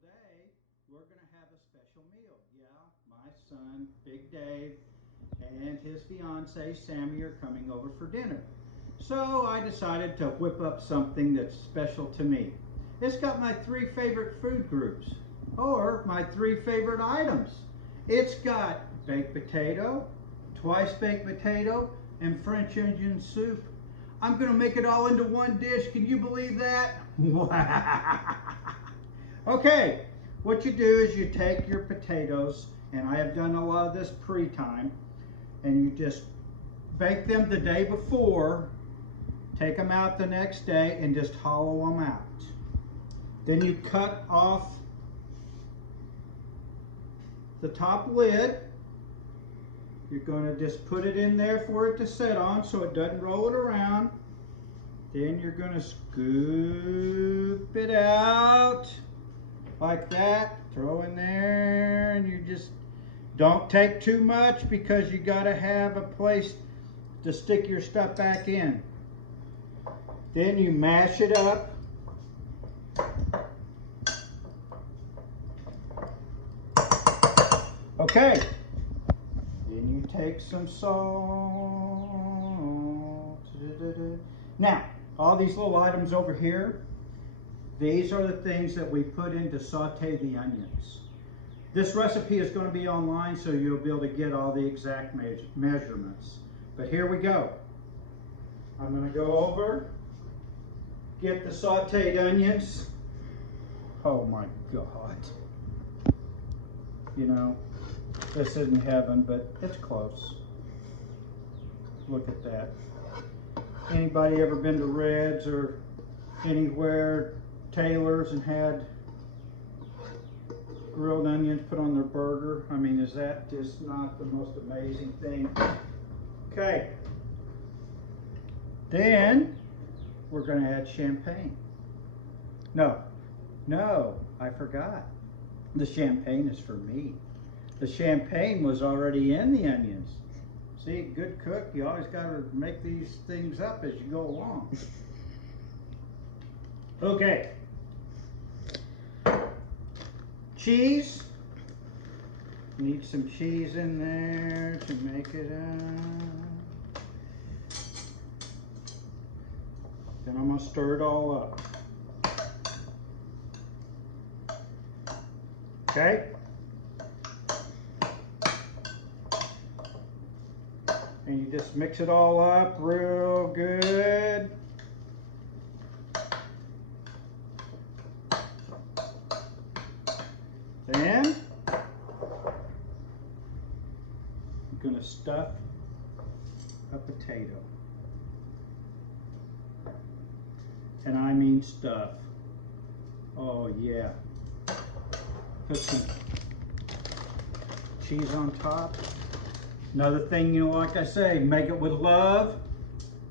today we're going to have a special meal. Yeah, my son, Big Dave, and his fiancee, Sammy, are coming over for dinner. So I decided to whip up something that's special to me. It's got my 3 favorite food groups, or my 3 favorite items. It's got baked potato, twice baked potato, and French onion soup. I'm going to make it all into one dish. Can you believe that? Okay, what you do is you take your potatoes, and I have done a lot of this pre-time, and you just bake them the day before, take them out the next day, and just hollow them out. Then you cut off the top lid. You're going to just put it in there for it to sit on so it doesn't roll it around. Then you're going to scoop it out like that, throw in there, and you just don't take too much because you got to have a place to stick your stuff back in. Then you mash it up. Okay, then you take some salt. Now, all these little items over here, these are the things that we put in to saute the onions. This recipe is going to be online, so you'll be able to get all the exact measurements. But here we go. I'm going to go over, get the sauteed onions. Oh my God. You know, this isn't heaven, but it's close. Look at that. Anybody ever been to Red's or anywhere, Taylor's, and had grilled onions put on their burger? I mean, is that just not the most amazing thing? Okay. Then we're going to add champagne. No, I forgot. The champagne is for me. The champagne was already in the onions. See, good cook, you always got to make these things up as you go along. Okay. Cheese. Need some cheese in there to make it Then I'm going to stir it all up. Okay? And you just mix it all up real good. Then I'm going to stuff a potato. And I mean stuff. Oh yeah. Put some cheese on top. Another thing, you know, like I say, make it with love.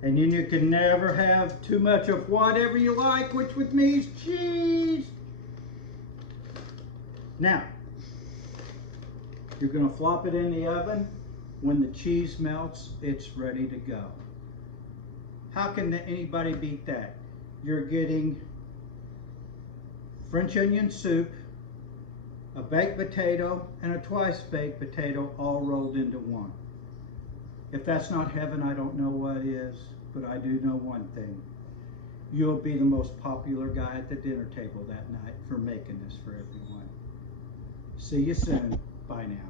And then you can never have too much of whatever you like, which with me is cheese. Now, you're going to flop it in the oven. When the cheese melts, it's ready to go. How can anybody beat that? You're getting French onion soup, a baked potato, and a twice baked potato all rolled into one. If that's not heaven, I don't know what is, but I do know one thing. You'll be the most popular guy at the dinner table that night for making this for everyone. See you soon. Bye now.